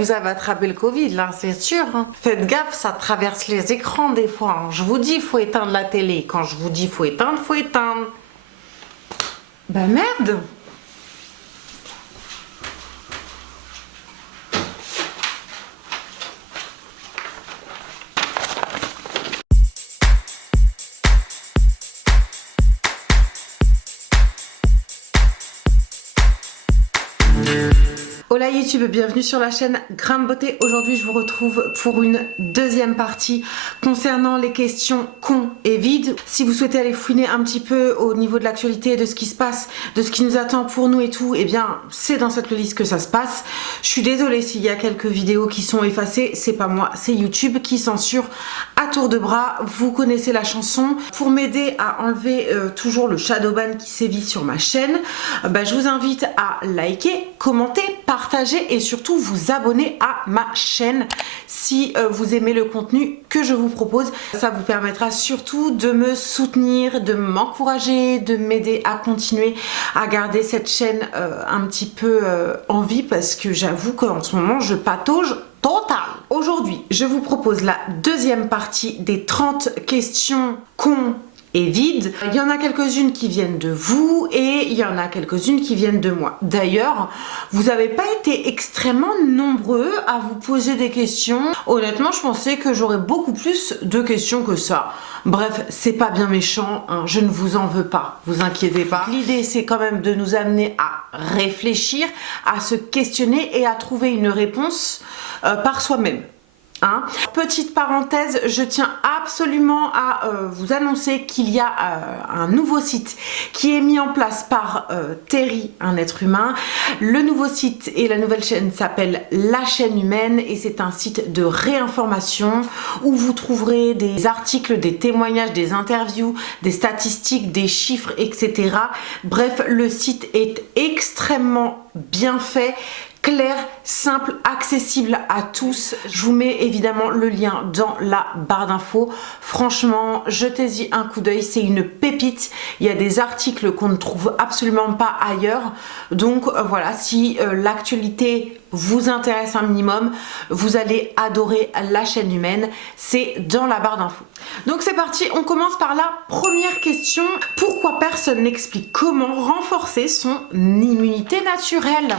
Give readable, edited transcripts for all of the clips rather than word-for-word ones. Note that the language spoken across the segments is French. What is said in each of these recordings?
vous avez attrapé le Covid, là, c'est sûr. Hein. Faites gaffe, ça traverse les écrans des fois. Hein. Je vous dis, il faut éteindre la télé. Quand je vous dis, il faut éteindre, faut éteindre. Bah merde! Hola YouTube, bienvenue sur la chaîne Grain de Beauté. Aujourd'hui je vous retrouve pour une deuxième partie concernant les questions cons et vides. Si vous souhaitez aller fouiner un petit peu au niveau de l'actualité, de ce qui se passe, de ce qui nous attend pour nous et tout, eh bien c'est dans cette playlist que ça se passe. Je suis désolée s'il y a quelques vidéos qui sont effacées, c'est pas moi, c'est YouTube qui censure à tour de bras. Vous connaissez la chanson. Pour m'aider à enlever toujours le shadow ban qui sévit sur ma chaîne, je vous invite à liker, commenter, partager et surtout vous abonner à ma chaîne si vous aimez le contenu que je vous propose. Ça vous permettra surtout de me soutenir, de m'encourager, de m'aider à continuer à garder cette chaîne un petit peu en vie, parce que j'avoue qu'en ce moment je patauge total. Aujourd'hui, je vous propose la deuxième partie des 30 questions cons et vides. Il y en a quelques-unes qui viennent de vous et il y en a quelques-unes qui viennent de moi. D'ailleurs, vous n'avez pas été extrêmement nombreux à vous poser des questions. Honnêtement, je pensais que j'aurais beaucoup plus de questions que ça. Bref, c'est pas bien méchant, hein, je ne vous en veux pas, vous inquiétez pas. L'idée, c'est quand même de nous amener à réfléchir, à se questionner et à trouver une réponse par soi-même. Hein. Petite parenthèse, je tiens absolument à vous annoncer qu'il y a un nouveau site qui est mis en place par Terry, un être humain. Le nouveau site et la nouvelle chaîne s'appelle La Chaîne Humaine et c'est un site de réinformation où vous trouverez des articles, des témoignages, des interviews, des statistiques, des chiffres, etc. Bref, le site est extrêmement bien fait, clair, simple, accessible à tous. Je vous mets évidemment le lien dans la barre d'infos. Franchement, jetez-y un coup d'œil, c'est une pépite. Il y a des articles qu'on ne trouve absolument pas ailleurs. Donc voilà, si l'actualité vous intéresse un minimum, vous allez adorer La Chaîne Humaine. C'est dans la barre d'infos. Donc c'est parti, on commence par la première question. Pourquoi personne n'explique comment renforcer son immunité naturelle ?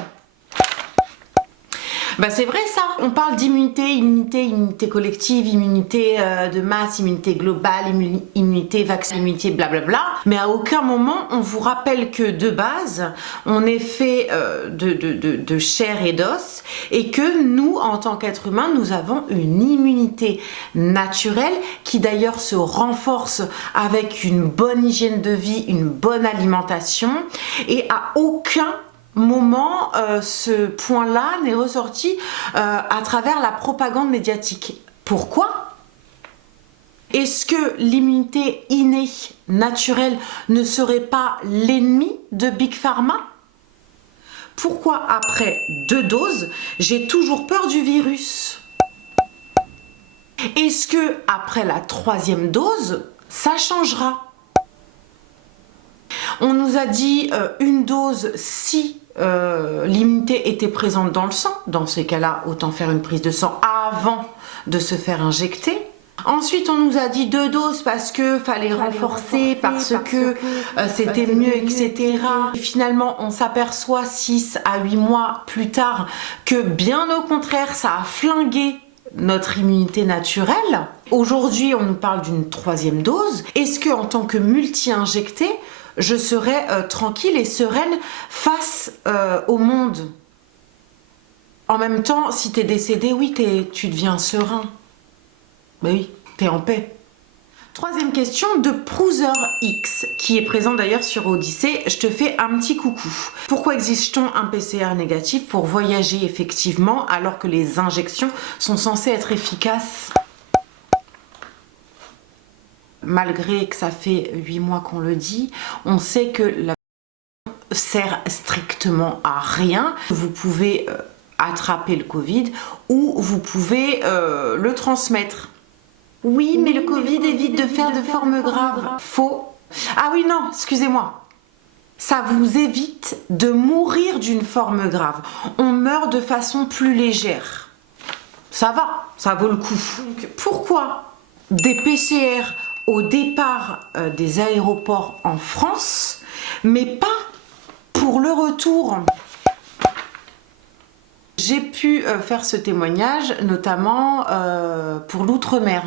Bah c'est vrai ça, on parle d'immunité, immunité collective, immunité de masse, immunité globale, immunité vaccin, immunité blablabla, mais à aucun moment on vous rappelle que de base on est fait de chair et d'os et que nous en tant qu'être humain nous avons une immunité naturelle qui d'ailleurs se renforce avec une bonne hygiène de vie, une bonne alimentation, et à aucun moment ce point-là n'est ressorti à travers la propagande médiatique. Pourquoi ? Est-ce que l'immunité innée, naturelle, ne serait pas l'ennemi de Big Pharma ? Pourquoi après 2 doses, j'ai toujours peur du virus ? Est-ce que après la 3e dose, ça changera ? On nous a dit une dose si l'immunité était présente dans le sang. Dans ces cas-là, autant faire une prise de sang avant de se faire injecter. Ensuite, on nous a dit 2 doses parce que fallait renforcer, parce que c'était mieux, etc. Et finalement, on s'aperçoit 6 à 8 mois plus tard que bien au contraire, ça a flingué notre immunité naturelle. Aujourd'hui, on nous parle d'une 3e dose. Est-ce que en tant que multi-injecté, je serai tranquille et sereine face au monde? En même temps, si t'es décédé, oui, tu deviens serein. Ben oui, t'es en paix. 3e question de Prouser X, qui est présent d'ailleurs sur Odyssée. Je te fais un petit coucou. Pourquoi exige-t-on un PCR négatif pour voyager effectivement alors que les injections sont censées être efficaces ? Malgré que ça fait 8 mois qu'on le dit, on sait que la sert strictement à rien. Vous pouvez attraper le Covid ou vous pouvez le transmettre. Oui, mais le Covid évite de faire de formes graves. Faux. Ah oui, non, excusez-moi. Ça vous évite de mourir d'une forme grave. On meurt de façon plus légère. Ça va, ça vaut le coup. Donc, pourquoi des PCR au départ des aéroports en France, mais pas pour le retour? J'ai pu faire ce témoignage, notamment pour l'outre-mer.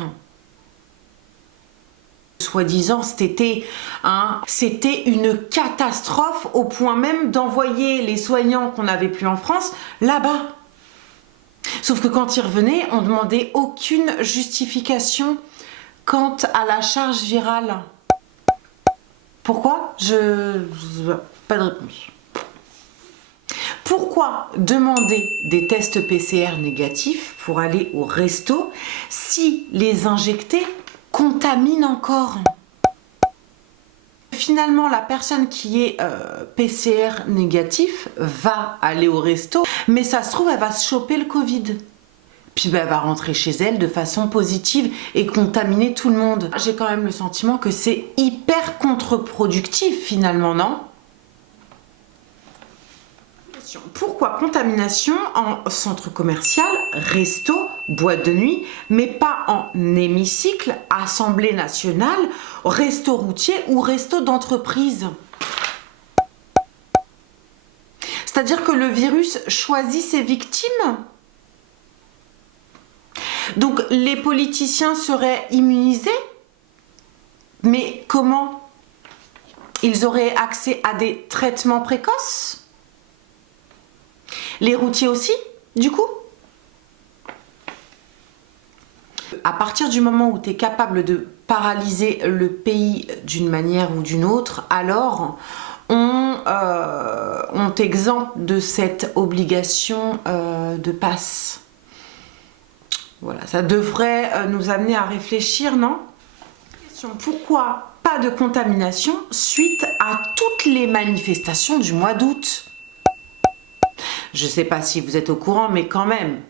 Soi-disant cet été, hein, c'était une catastrophe au point même d'envoyer les soignants qu'on n'avait plus en France là-bas. Sauf que quand ils revenaient, on demandait aucune justification quant à la charge virale. Pourquoi? Pas de réponse. Pourquoi demander des tests PCR négatifs pour aller au resto si les injectés contaminent encore? Finalement, la personne qui est PCR négatif va aller au resto, mais ça se trouve, elle va se choper le Covid. Puis elle va rentrer chez elle de façon positive et contaminer tout le monde. J'ai quand même le sentiment que c'est hyper contre-productif finalement, non? Pourquoi contamination en centre commercial, resto, boîte de nuit, mais pas en hémicycle, assemblée nationale, resto routier ou resto d'entreprise? C'est-à-dire que le virus choisit ses victimes? Donc les politiciens seraient immunisés? Mais comment? Ils auraient accès à des traitements précoces? Les routiers aussi, du coup? À partir du moment où tu es capable de paralyser le pays d'une manière ou d'une autre, alors on t'exempte de cette obligation de passe. Voilà, ça devrait nous amener à réfléchir, non? Pourquoi pas de contamination suite à toutes les manifestations du mois d'août? Je ne sais pas si vous êtes au courant, mais quand même,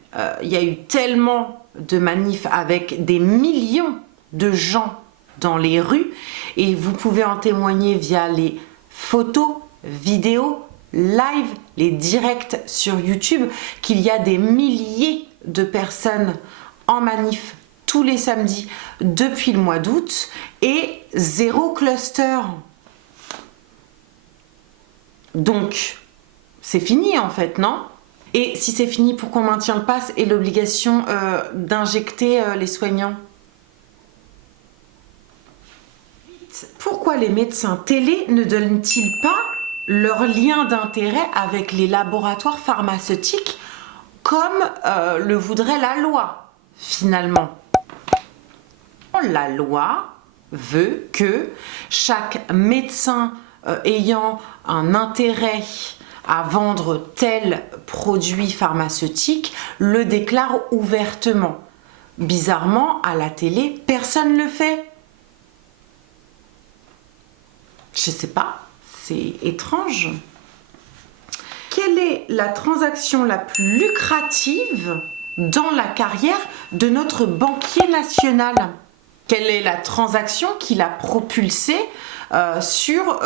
il y a eu tellement de manifs avec des millions de gens dans les rues et vous pouvez en témoigner via les photos, vidéos, live, les directs sur YouTube, qu'il y a des milliers de personnes en manif tous les samedis depuis le mois d'août et 0 cluster. Donc, c'est fini en fait, non? Et si c'est fini, pourquoi on maintient le pass et l'obligation d'injecter les soignants? Pourquoi les médecins télé ne donnent-ils pas leur lien d'intérêt avec les laboratoires pharmaceutiques comme le voudrait la loi, finalement? La loi veut que chaque médecin ayant un intérêt à vendre tel produit pharmaceutique le déclare ouvertement. Bizarrement, à la télé, personne ne le fait. Je sais pas, c'est étrange. Quelle est la transaction la plus lucrative dans la carrière de notre banquier national? Quelle est la transaction qui l'a propulsé sur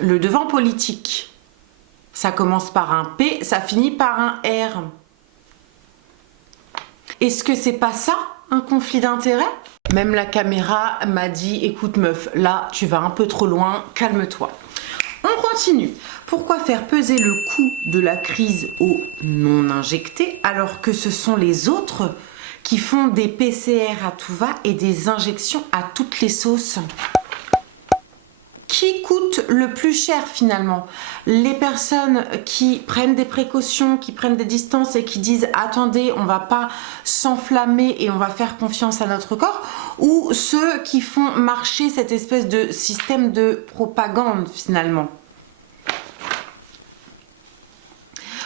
le devant politique? Ça commence par un P, ça finit par un R. Est-ce que c'est pas ça, un conflit d'intérêts? Même la caméra m'a dit, écoute meuf, là tu vas un peu trop loin, calme-toi. On continue. Pourquoi faire peser le coût de la crise aux non injectés alors que ce sont les autres qui font des PCR à tout va et des injections à toutes les sauces? Qui coûte le plus cher finalement? Les personnes qui prennent des précautions, qui prennent des distances et qui disent attendez, on va pas s'enflammer et on va faire confiance à notre corps, ou ceux qui font marcher cette espèce de système de propagande finalement?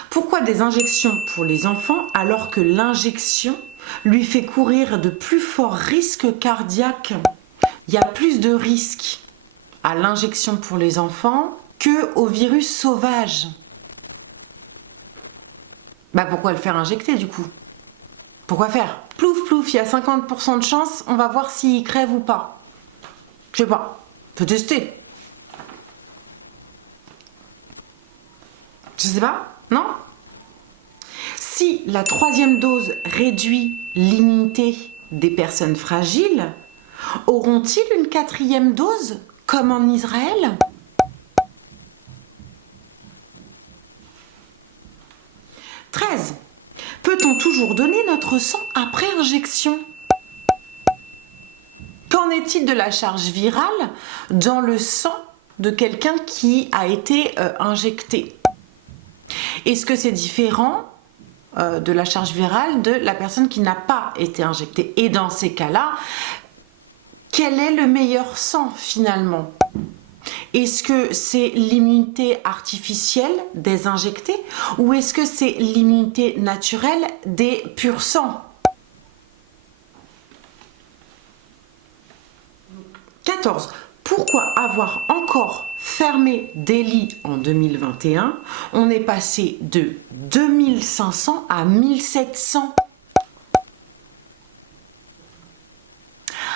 Pourquoi des injections pour les enfants alors que l'injection lui fait courir de plus forts risques cardiaques? Il y a plus de risques à l'injection pour les enfants que au virus sauvage. Bah pourquoi le faire injecter du coup? Pourquoi faire? Plouf plouf, il y a 50% de chance, on va voir s'il crève ou pas. Je sais pas, faut tester. Je sais pas, non? Si Si la 3e dose réduit l'immunité des personnes fragiles, auront-ils une 4e dose comme en Israël? « 13. Peut-on toujours donner notre sang après injection? Qu'en est-il de la charge virale dans le sang de quelqu'un qui a été injecté? Est-ce que c'est différent de la charge virale de la personne qui n'a pas été injectée? Et dans ces cas-là, quel est le meilleur sang finalement? Est-ce que c'est l'immunité artificielle des injectés ou est-ce que c'est l'immunité naturelle des purs sangs? 14. Pourquoi avoir encore fermé des lits en 2021? On est passé de 2500 à 1700.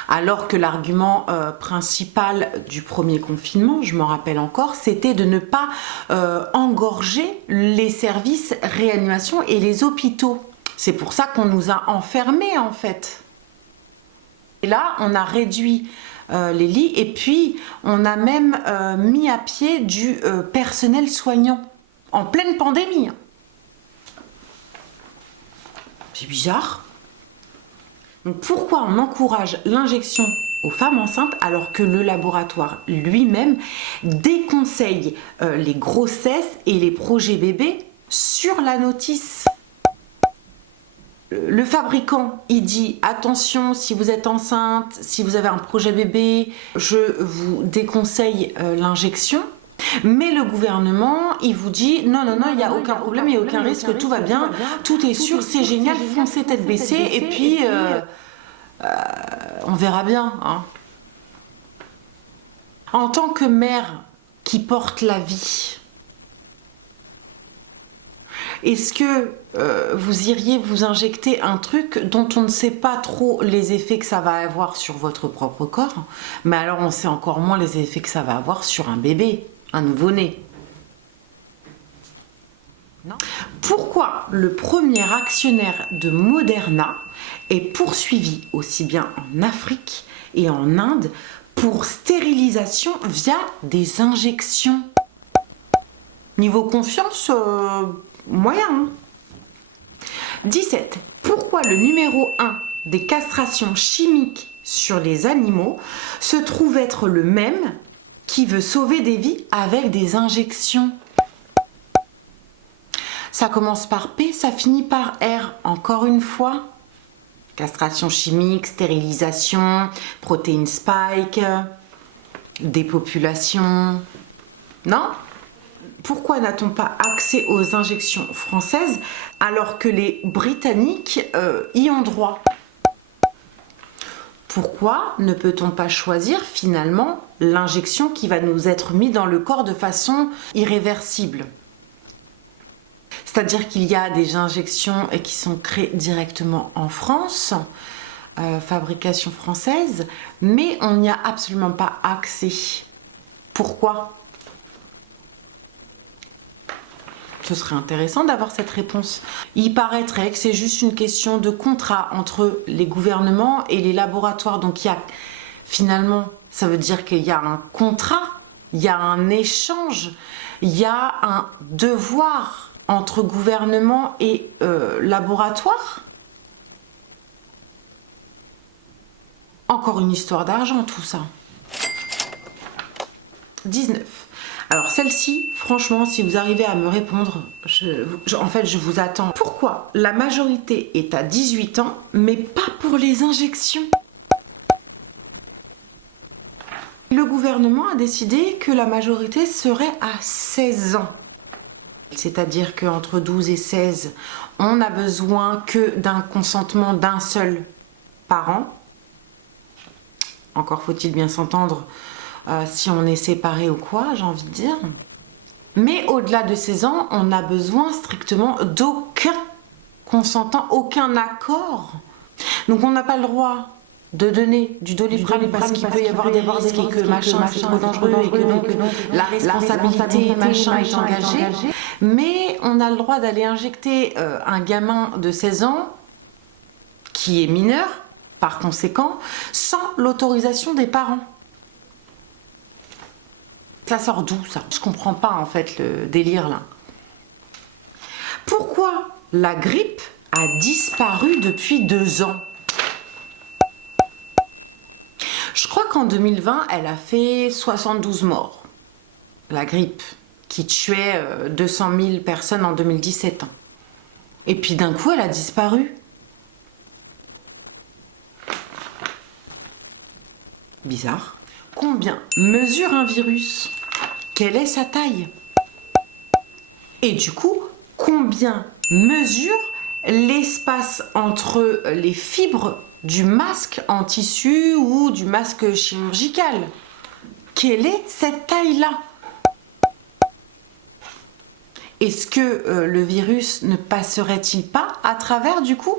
Alors que l'argument principal du premier confinement, je m'en rappelle encore, c'était de ne pas engorger les services réanimation et les hôpitaux. C'est pour ça qu'on nous a enfermés en fait. Et là, on a réduit les lits et puis on a même mis à pied du personnel soignant en pleine pandémie. C'est bizarre. Donc pourquoi on encourage l'injection aux femmes enceintes alors que le laboratoire lui-même déconseille les grossesses et les projets bébés sur la notice? Le fabricant, il dit attention, si vous êtes enceinte, si vous avez un projet bébé, je vous déconseille l'injection. Mais le gouvernement, il vous dit non, non, non, il n'y a aucun problème, il n'y a aucun risque, tout va bien, tout est sûr, c'est génial, foncez tête baissée et puis on verra bien. Hein. En tant que mère qui porte la vie, est-ce que vous iriez vous injecter un truc dont on ne sait pas trop les effets que ça va avoir sur votre propre corps, mais alors on sait encore moins les effets que ça va avoir sur un bébé, un nouveau-né? Pourquoi le premier actionnaire de Moderna est poursuivi aussi bien en Afrique et en Inde pour stérilisation via des injections? Niveau confiance, moyen. Hein. 17. Pourquoi le numéro 1 des castrations chimiques sur les animaux se trouve être le même qui veut sauver des vies avec des injections? Ça commence par P, ça finit par R. Encore une fois. Castration chimique, stérilisation, protéines spike, dépopulation. Non? Pourquoi n'a-t-on pas accès aux injections françaises alors que les Britanniques y ont droit? Pourquoi ne peut-on pas choisir finalement l'injection qui va nous être mise dans le corps de façon irréversible? C'est-à-dire qu'il y a des injections qui sont créées directement en France, fabrication française, mais on n'y a absolument pas accès. Pourquoi? Ce serait intéressant d'avoir cette réponse. Il paraîtrait que c'est juste une question de contrat entre les gouvernements et les laboratoires. Donc il y a finalement, ça veut dire qu'il y a un contrat, il y a un échange, il y a un devoir entre gouvernement et laboratoire. Encore une histoire d'argent tout ça. 19. Alors celle-ci, franchement, si vous arrivez à me répondre, en fait je vous attends. Pourquoi la majorité est à 18 ans, mais pas pour les injections? Le gouvernement a décidé que la majorité serait à 16 ans. C'est-à-dire qu'entre 12 et 16, on n'a besoin que d'un consentement d'un seul parent. Encore faut-il bien s'entendre si on est séparé ou quoi, j'ai envie de dire. Mais au-delà de 16 ans, on n'a besoin strictement d'aucun consentant, aucun accord. Donc on n'a pas le droit de donner du Doliprane parce qu'il peut y avoir des risques et que machin c'est trop dangereux et que donc la responsabilité machin est engagée. Mais on a le droit d'aller injecter un gamin de 16 ans qui est mineur, par conséquent, sans l'autorisation des parents. Ça sort d'où ça? Je comprends pas en fait le délire là. Pourquoi la grippe a disparu depuis 2 ans? Je crois qu'en 2020, elle a fait 72 morts. La grippe, qui tuait 200 000 personnes en 2017. Et puis d'un coup, elle a disparu. Bizarre. Combien mesure un virus? Quelle est sa taille? Et du coup, combien mesure l'espace entre les fibres du masque en tissu ou du masque chirurgical? Quelle est cette taille-là? Est-ce que le virus ne passerait-il pas à travers du coup?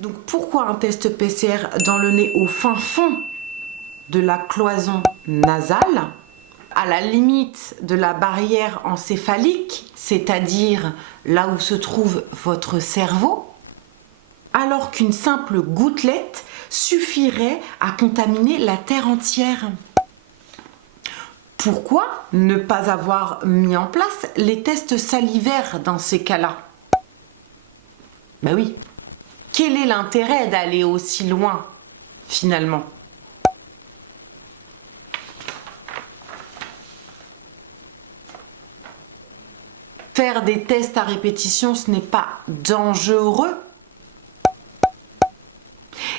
Donc pourquoi un test PCR dans le nez au fin fond de la cloison nasale, à la limite de la barrière encéphalique, c'est-à-dire là où se trouve votre cerveau, alors qu'une simple gouttelette suffirait à contaminer la Terre entière? Pourquoi ne pas avoir mis en place les tests salivaires dans ces cas-là? Ben oui. Quel est l'intérêt d'aller aussi loin, finalement? Faire des tests à répétition, ce n'est pas dangereux?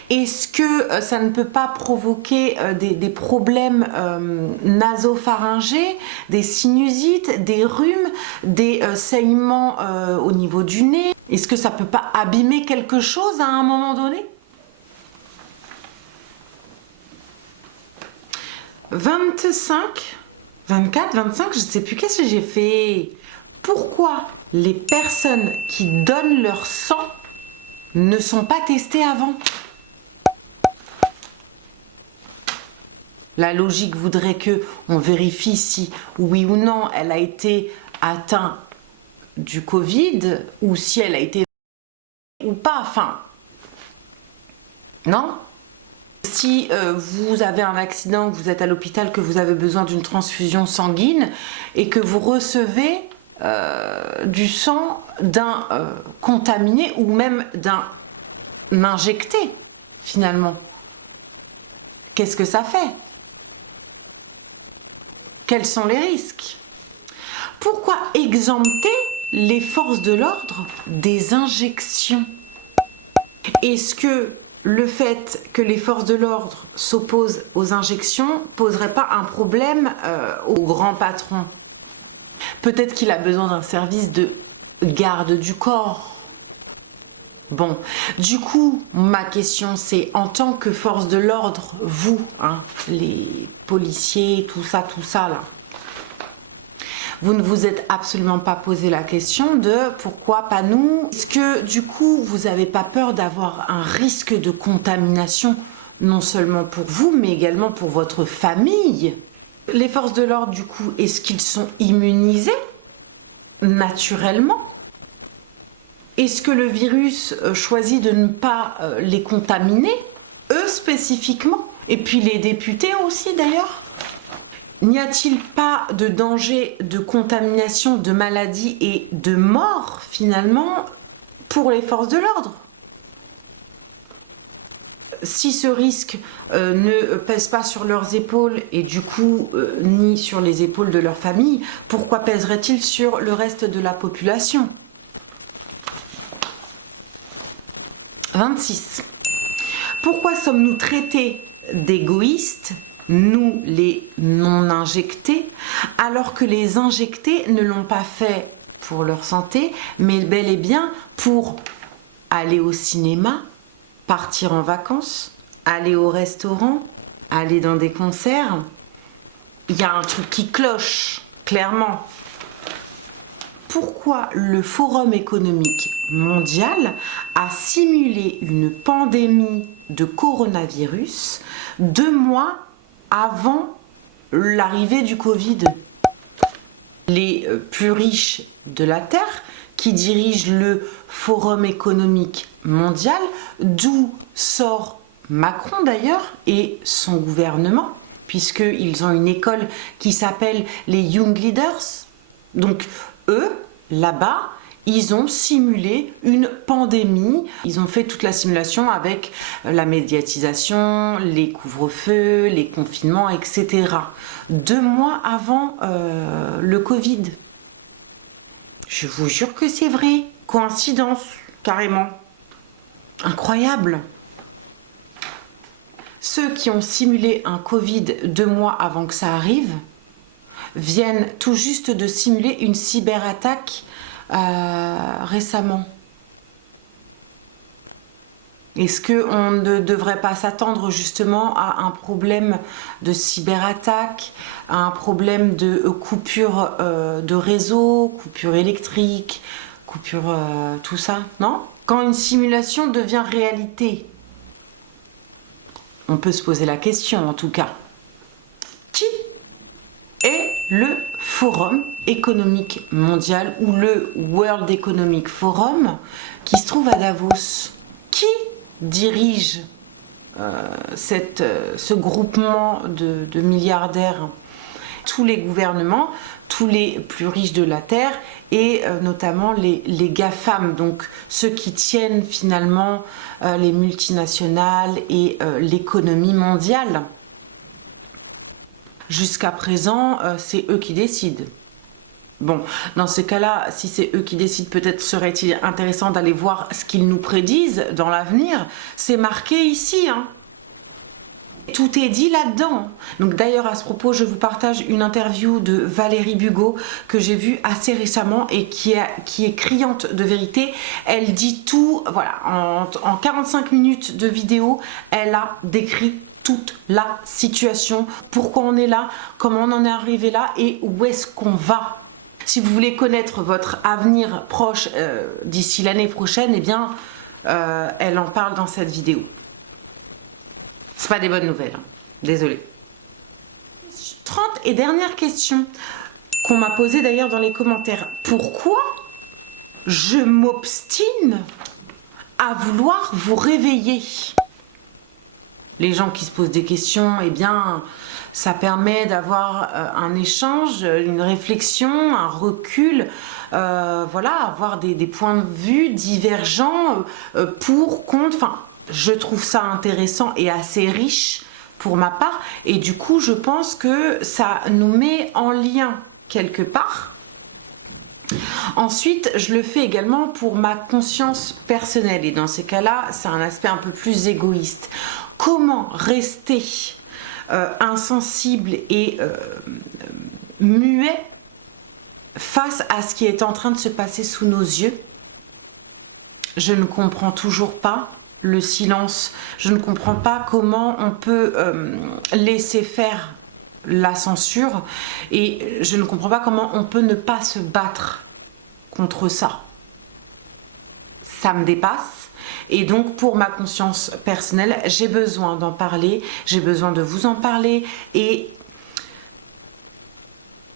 Est-ce que ça ne peut pas provoquer des problèmes nasopharyngés, des sinusites, des rhumes, des saignements au niveau du nez? Est-ce que ça ne peut pas abîmer quelque chose à un moment donné? 25, 24, 25, je ne sais plus qu'est-ce que j'ai fait. Pourquoi les personnes qui donnent leur sang ne sont pas testées avant? La logique voudrait que on vérifie si oui ou non elle a été atteinte du Covid ou si elle a été ou pas. Enfin, non? Si vous avez un accident, que vous êtes à l'hôpital, que vous avez besoin d'une transfusion sanguine et que vous recevez du sang d'un contaminé ou même d'un injecté, finalement, qu'est-ce que ça fait? Quels sont les risques? Pourquoi exempter les forces de l'ordre des injections? Est-ce que le fait que les forces de l'ordre s'opposent aux injections poserait pas un problème au grand patron? Peut-être qu'il a besoin d'un service de garde du corps. Bon, du coup, ma question c'est, en tant que force de l'ordre, vous, hein, les policiers, tout ça là, vous ne vous êtes absolument pas posé la question de pourquoi pas nous? Est-ce que du coup, vous n'avez pas peur d'avoir un risque de contamination, non seulement pour vous, mais également pour votre famille? Les forces de l'ordre, du coup, est-ce qu'ils sont immunisés naturellement? Est-ce que le virus choisit de ne pas les contaminer, eux spécifiquement? Et puis les députés aussi d'ailleurs? N'y a-t-il pas de danger de contamination, de maladie et de mort finalement pour les forces de l'ordre? Si ce risque ne pèse pas sur leurs épaules et du coup ni sur les épaules de leur famille, pourquoi pèserait-il sur le reste de la population? 26. Pourquoi sommes-nous traités d'égoïstes, nous les non-injectés, alors que les injectés ne l'ont pas fait pour leur santé, mais bel et bien pour aller au cinéma, partir en vacances, aller au restaurant, aller dans des concerts? Il y a un truc qui cloche, clairement. pourquoi le Forum économique mondial a simulé une pandémie de coronavirus 2 mois avant l'arrivée du Covid. Les plus riches de la Terre, qui dirigent le Forum économique mondial, d'où sort Macron d'ailleurs et son gouvernement, puisqu'ils ont une école qui s'appelle les Young Leaders. Donc eux, là-bas, ils ont simulé une pandémie. Ils ont fait toute la simulation avec la médiatisation, les couvre-feux, les confinements, etc. 2 mois avant le Covid. Je vous jure que c'est vrai. Coïncidence, carrément. Incroyable. Ceux qui ont simulé un Covid 2 mois avant que ça arrive viennent tout juste de simuler une cyberattaque récemment. Est-ce qu'on ne devrait pas s'attendre justement à un problème de cyberattaque, à un problème de coupure de réseau, coupure électrique, coupure tout ça, non? Quand une simulation devient réalité, on peut se poser la question en tout cas. Qui est le Forum économique mondial ou le World Economic Forum qui se trouve à Davos? Qui dirige ce groupement de milliardaires? Tous les gouvernements, tous les plus riches de la Terre et notamment les GAFAM, donc ceux qui tiennent finalement les multinationales et l'économie mondiale. Jusqu'à présent, c'est eux qui décident. Bon, dans ce cas-là, si c'est eux qui décident, peut-être serait-il intéressant d'aller voir ce qu'ils nous prédisent dans l'avenir. C'est marqué ici, hein. Tout est dit là-dedans. Donc d'ailleurs, à ce propos, je vous partage une interview de Valérie Bugeaud que j'ai vue assez récemment et qui est criante de vérité. Elle dit tout, voilà, en 45 minutes de vidéo, elle a décrit toute la situation, pourquoi on est là, comment on en est arrivé là et où est-ce qu'on va. Si vous voulez connaître votre avenir proche d'ici l'année prochaine, eh bien, elle en parle dans cette vidéo. C'est pas des bonnes nouvelles, hein. Désolée. 30 et dernière question qu'on m'a posée d'ailleurs dans les commentaires. Pourquoi je m'obstine à vouloir vous réveiller? Les gens qui se posent des questions, eh bien, ça permet d'avoir un échange, une réflexion, un recul, voilà, avoir des points de vue divergents, pour, contre, enfin, je trouve ça intéressant et assez riche pour ma part, et du coup, je pense que ça nous met en lien quelque part. Ensuite, je le fais également pour ma conscience personnelle, et dans ces cas-là, c'est un aspect un peu plus égoïste. Comment rester insensible et muet face à ce qui est en train de se passer sous nos yeux? Je ne comprends toujours pas le silence. Je ne comprends pas comment on peut laisser faire la censure, et je ne comprends pas comment on peut ne pas se battre contre ça. Ça me dépasse. Et donc, pour ma conscience personnelle, j'ai besoin d'en parler, j'ai besoin de vous en parler, et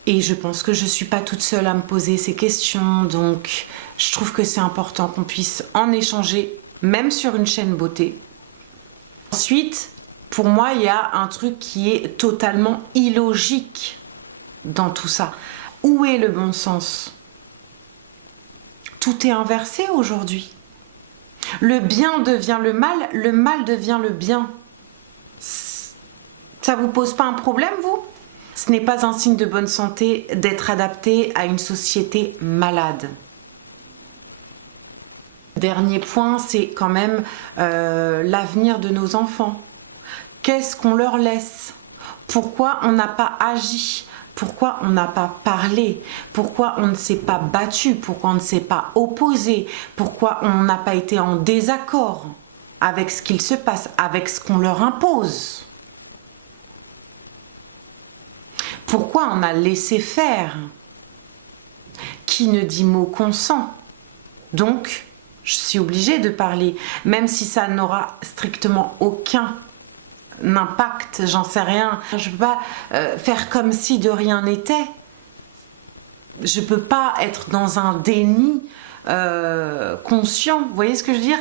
je pense que je ne suis pas toute seule à me poser ces questions, donc je trouve que c'est important qu'on puisse en échanger, même sur une chaîne beauté. Ensuite, pour moi, il y a un truc qui est totalement illogique dans tout ça. Où est le bon sens? Tout est inversé aujourd'hui. Le bien devient le mal devient le bien. Ça vous pose pas un problème, vous? Ce n'est pas un signe de bonne santé d'être adapté à une société malade. Dernier point, c'est quand même l'avenir de nos enfants. Qu'est-ce qu'on leur laisse? Pourquoi on n'a pas agi? Pourquoi on n'a pas parlé? Pourquoi on ne s'est pas battu? Pourquoi on ne s'est pas opposé? Pourquoi on n'a pas été en désaccord avec ce qu'il se passe, avec ce qu'on leur impose? Pourquoi on a laissé faire? qui ne dit mot consent. Donc, je suis obligée de parler, même si ça n'aura strictement aucun impact, j'en sais rien. Je ne peux pas faire comme si de rien n'était. Je ne peux pas être dans un déni conscient. Vous voyez ce que je veux dire?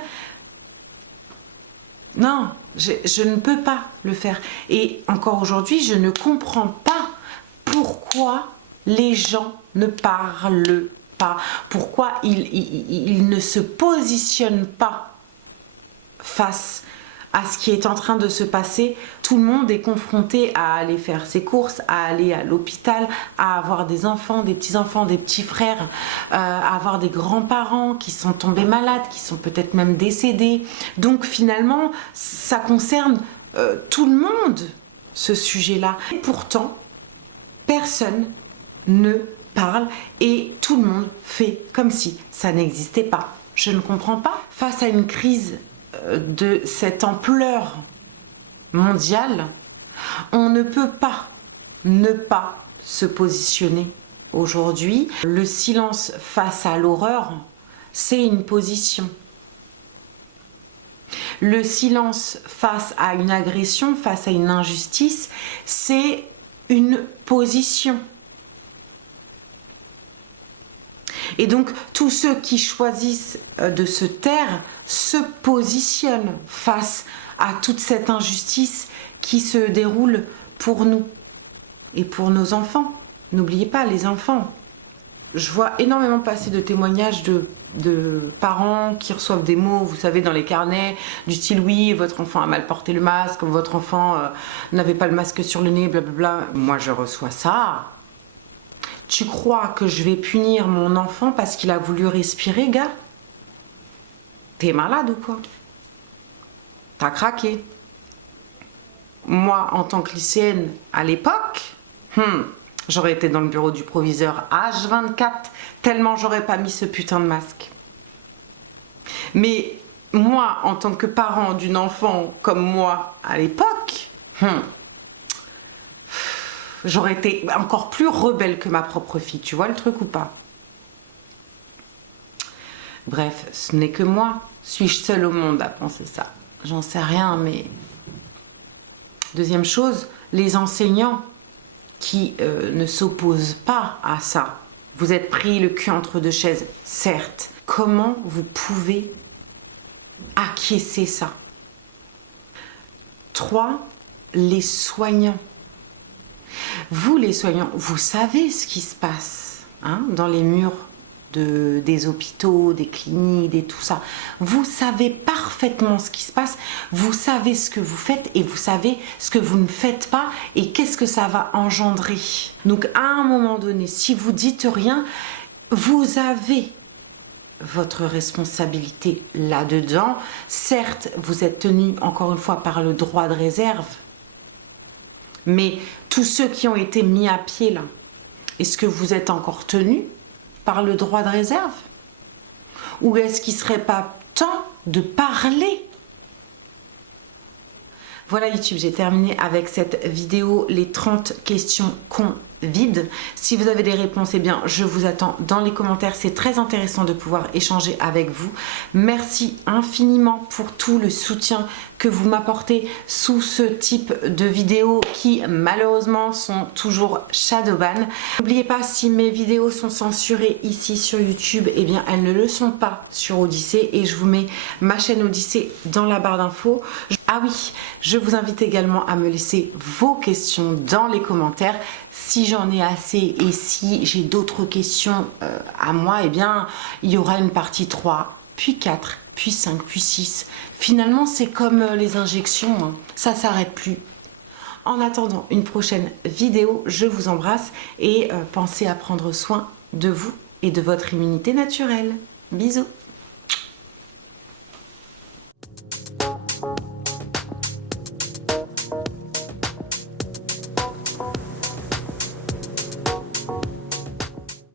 Non, je ne peux pas le faire. Et encore aujourd'hui, je ne comprends pas pourquoi les gens ne parlent pas. Pourquoi ils ne se positionnent pas face à ce qui est en train de se passer. Tout le monde est confronté à aller faire ses courses, à aller à l'hôpital, à avoir des enfants, des petits-enfants, des petits frères, à avoir des grands-parents qui sont tombés malades, qui sont peut-être même décédés. Donc finalement, ça concerne tout le monde, ce sujet-là. Et pourtant, personne ne parle et tout le monde fait comme si ça n'existait pas. Je ne comprends pas. Face à une crise de cette ampleur mondiale, on ne peut pas ne pas se positionner aujourd'hui. Le silence face à l'horreur, c'est une position. Le silence face à une agression, face à une injustice, c'est une position. Et donc, tous ceux qui choisissent de se taire se positionnent face à toute cette injustice qui se déroule pour nous et pour nos enfants. N'oubliez pas, les enfants. Je vois énormément passer de témoignages de parents qui reçoivent des mots, vous savez, dans les carnets, du style « oui, votre enfant a mal porté le masque », votre enfant n'avait pas le masque sur le nez, blablabla. Moi, je reçois ça. Tu crois que je vais punir mon enfant parce qu'il a voulu respirer, gars? T'es malade ou quoi? T'as craqué. Moi, en tant que lycéenne, à l'époque, j'aurais été dans le bureau du proviseur H24, tellement j'aurais pas mis ce putain de masque. Mais moi, en tant que parent d'une enfant comme moi à l'époque, j'aurais été encore plus rebelle que ma propre fille. Tu vois le truc ou pas? Bref, ce n'est que moi. Suis-je seule au monde à penser ça? J'en sais rien, mais... Deuxième chose, les enseignants qui ne s'opposent pas à ça. Vous êtes pris le cul entre deux chaises, certes. Comment vous pouvez acquiescer ça? 3, les soignants. Vous, les soignants, vous savez ce qui se passe dans les murs des hôpitaux, des cliniques, et tout ça. Vous savez parfaitement ce qui se passe, vous savez ce que vous faites et vous savez ce que vous ne faites pas et qu'est-ce que ça va engendrer. Donc à un moment donné, si vous dites rien, vous avez votre responsabilité là-dedans. Certes, vous êtes tenu encore une fois par le droit de réserve, mais tous ceux qui ont été mis à pied là, est-ce que vous êtes encore tenus par le droit de réserve? Ou est-ce qu'il ne serait pas temps de parler? Voilà YouTube, j'ai terminé avec cette vidéo, les 30 questions qu'on vide. Si vous avez des réponses, eh bien, je vous attends dans les commentaires. C'est très intéressant de pouvoir échanger avec vous. Merci infiniment pour tout le soutien que vous m'apportez sous ce type de vidéos qui, malheureusement, sont toujours shadowban. N'oubliez pas, si mes vidéos sont censurées ici sur YouTube, eh bien, elles ne le sont pas sur Odyssée et je vous mets ma chaîne Odyssée dans la barre d'infos. Ah oui, je vous invite également à me laisser vos questions dans les commentaires. Si j'en ai assez et si j'ai d'autres questions à moi, eh bien, il y aura une partie 3, puis 4, puis 5, puis 6. Finalement, c'est comme les injections, ça ne s'arrête plus. En attendant une prochaine vidéo, je vous embrasse et pensez à prendre soin de vous et de votre immunité naturelle. Bisous!